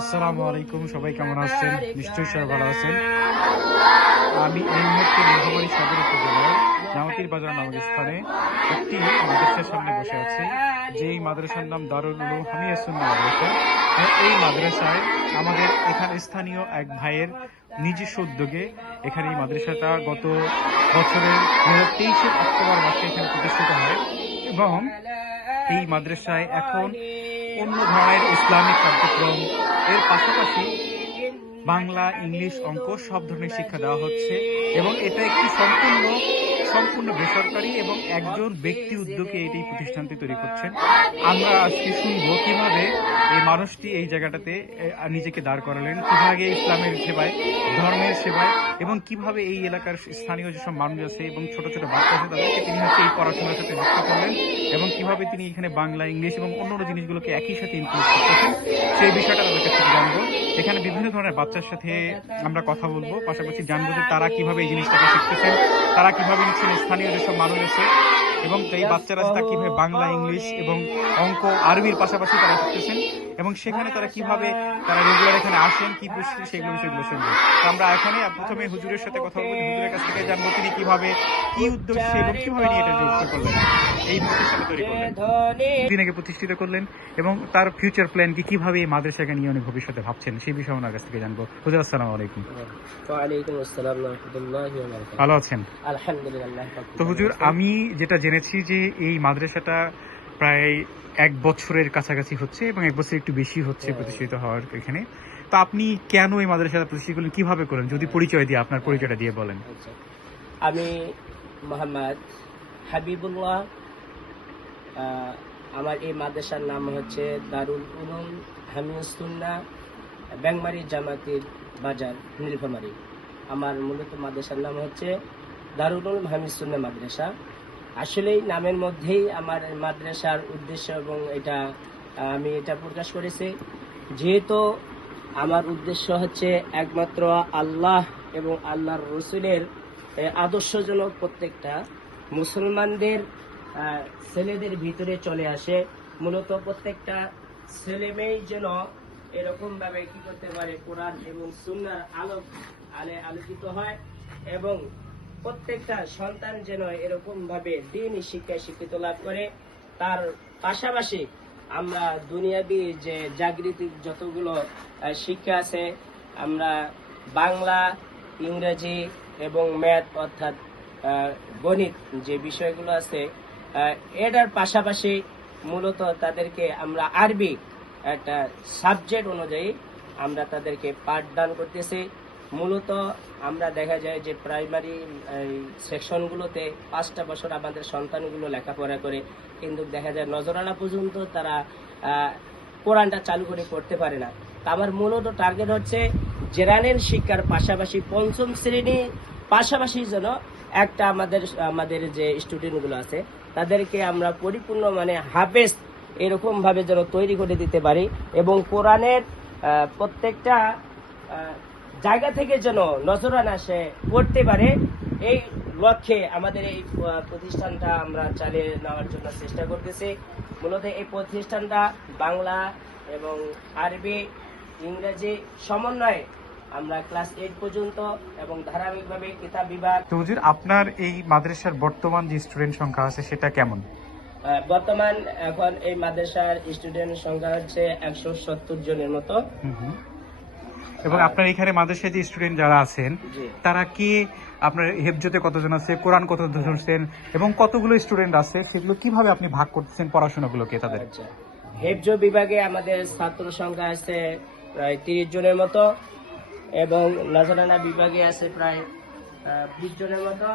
আসসালামু আলাইকুম, সবাই কেমন আছেন? নিশ্চয়ই সবাই ভালো আছেন। আমি এই মুহূর্তে নীলফামারী সদর উপজেলার জামাতির বাজার নামক স্থানে একটি মাদ্রাসার সামনে বসে আছি, যেই মাদ্রাসার নাম দারুল উলুম হামিয়া সুন্নাহ মাদ্রাসা। এই মাদ্রাসায় আমাদের এখানে স্থানীয় এক ভাইয়ের নিজস্ব উদ্যোগে এখানে এই মাদ্রাসাটা গত বছরের 2023 অক্টোবর মাসে এখানে প্রতিষ্ঠিত হয় এবং এই মাদ্রাসায় এখন অন্য ধরনের ইসলামিক কার্যক্রম এর পাশাপাশি বাংলা, ইংলিশ, অঙ্ক সব ধরনের শিক্ষা দেওয়া হচ্ছে এবং এটা একটি সম্পূর্ণ বেসরকারি এবং একজন ব্যক্তি উদ্যোগে এই প্রতিষ্ঠানটি তৈরি করছেন। আমরা আজকে শুনবো কিভাবে এই মানুষটি এই জায়গাটাতে নিজেকে দাঁড় করালেন, কিভাবে ইসলামের সেবায়, ধর্মের সেবায় এবং কিভাবে এই এলাকার স্থানীয় যেসব মানুষ আছে এবং ছোট ছোট বাচ্চা আছে তাদেরকে তিনি হচ্ছে এই পড়াশোনার সাথে যুক্ত করলেন এবং কিভাবে তিনি এখানে বাংলা, ইংলিশ এবং অন্যান্য জিনিসগুলোকে একই সাথে ইনক্লুড করতেছেন সেই বিষয়টা তাদের কাছে জানবো। এখানে বিভিন্ন ধরনের বাচ্চার সাথে আমরা কথা বলবো, পাশাপাশি জানবো যে তারা কিভাবে এই জিনিসটাকে শিখতেছেন, তারা কিভাবে নিচ্ছেন, স্থানীয় যেসব মানুষ আছে এবং এই বাচ্চারা তারা কিভাবে বাংলা, ইংলিশ এবং অঙ্ক, আরবির পাশাপাশি তারা শিখতেছেন এবং সেখানে তারা কিভাবে তারা রেগুলার এখানে আসেন, কি পরিস্থিতি সেগুলো বিষয়গুলো শুনবো। তো আমরা এখানে প্রথমে হুজুরের সাথে কথা বলবো, হুজুরের কাছ থেকে জানবো তিনি কিভাবে, কি উদ্দেশ্যে এবং কিভাবে নিয়ে এটা যুক্ত করলেন, এই প্রতিষ্ঠান তৈরি করলেন, দিনকে প্রতিষ্ঠিত করলেন এবং তার ফিউচার প্ল্যান কি, কিভাবে এই মাদ্রাসাকে নিয়ে উনি ভবিষ্যতে ভাবছেন সেই বিষয়ে ওনার কাছ থেকে জানবো। হুজুর আসসালামু আলাইকুম। ওয়ালাইকুম আসসালাম ওয়া রাহমাতুল্লাহি ওয়া বারাকাতুহু। ভালো আছেন? আলহামদুলিল্লাহ। তো হুজুর, আমি যেটা জেনেছি যে এই মাদ্রাসাটা প্রায় 1 বছরের কাছাকাছি হচ্ছে এবং 1 বছর একটু বেশি হচ্ছে প্রতিষ্ঠিত হওয়ার এখানে। তো আপনি কেন এই মাদ্রাসাটা প্রতিষ্ঠিত করলেন, কিভাবে করলেন, যদি পরিচয় দিয়ে আপনার পরিচয়টা দিয়ে বলেন। আমি মোহাম্মদ হাবিবুল্লাহ। আমার এই মাদ্রাসার নাম হচ্ছে দারুল উলুম হামিয়া সুন্নাহ, ব্যাংমারি জামাতির বাজার, নীলফামারী। আমার মূলত মাদ্রাসার নাম হচ্ছে দারুল উলুম হামিয়া সুন্নাহ মাদ্রাসা। আসলেই নামের মধ্যেই আমার মাদ্রাসার উদ্দেশ্য এবং আমি এটা প্রকাশ করেছি, যেহেতু আমার উদ্দেশ্য হচ্ছে একমাত্র আল্লাহ এবং আল্লাহর রসুলের আদর্শজনক প্রত্যেকটা মুসলমানদের ছেলেদের ভিতরে চলে আসে। মূলত প্রত্যেকটা ছেলে মেয়ে যেন এরকম ভাবে কি করতে পারে, কোরআন এবং সুন্নাহর আলোকিত হয় এবং প্রত্যেকটা সন্তান যেন এরকম ভাবে দ্বীনি শিক্ষায় শিক্ষিত লাভ করে। তার পাশাপাশি আমরা দুনিয়াবি যে জাগৃতিক যতগুলো শিক্ষা আছে, আমরা বাংলা, ইংরেজি এবং ম্যাথ অর্থাৎ গণিত যে বিষয়গুলো আছে, এটার পাশাপাশি মূলত তাদেরকে আমরা আরবি একটা সাবজেক্ট অনুযায়ী আমরা তাদেরকে পাঠদান করতেছি। মূলত আমরা দেখা যায় যে প্রাইমারি সেকশনগুলোতে 5টা বছর আমাদের সন্তানগুলো লেখাপড়া করে, কিন্তু দেখা যায় নজরানা পর্যন্ত তারা কোরআনটা চালু করে পড়তে পারে না। তা আমার মূলত টার্গেট হচ্ছে জেনারেল শিক্ষার পাশাপাশি 5ম শ্রেণী পাশাপাশি যেন একটা আমাদের যে স্টুডেন্টগুলো আছে তাদেরকে আমরা পরিপূর্ণ মানে হাফেজ এরকম ভাবে যেন তৈরি করে দিতে পারি এবং কোরআনের প্রত্যেকটা জায়গা থেকে যেন নজরানা সে পড়তে পারে, এই লক্ষ্যে আমাদের এই প্রতিষ্ঠানটা আমরা চালিয়ে নেওয়ার জন্য চেষ্টা করতেছি। মূলত এই প্রতিষ্ঠানটা বাংলা এবং আরবি, ইংরেজি সমন্বয়ে আমরা ক্লাস 8 পর্যন্ত এবং ধারাবাহিকভাবে কিতাব বিভাগ। তো হুজুর, আপনার এই মাদ্রাসার বর্তমান যে স্টুডেন্ট সংখ্যা আছে সেটা কেমন? বর্তমান এখন এই মাদ্রাসার স্টুডেন্ট সংখ্যা হচ্ছে 170 জনের মতো। এবং আপনার এখানে মাদ্রাসায় যে স্টুডেন্ট যারা আছেন তারা কি আপনার হেফজতে কতজন আছে, কোরআন কতজন শুনছেন এবং কতগুলো স্টুডেন্ট আছে, সেগুলো কিভাবে আপনি ভাগ করতেছেন পড়াশোনাগুলোকে তাদের? হেফজ বিভাগে আমাদের ছাত্র সংখ্যা আছে প্রায় 30 জনের মতো এবং নজরানা বিভাগে আছে প্রায় 20 জনের মতো।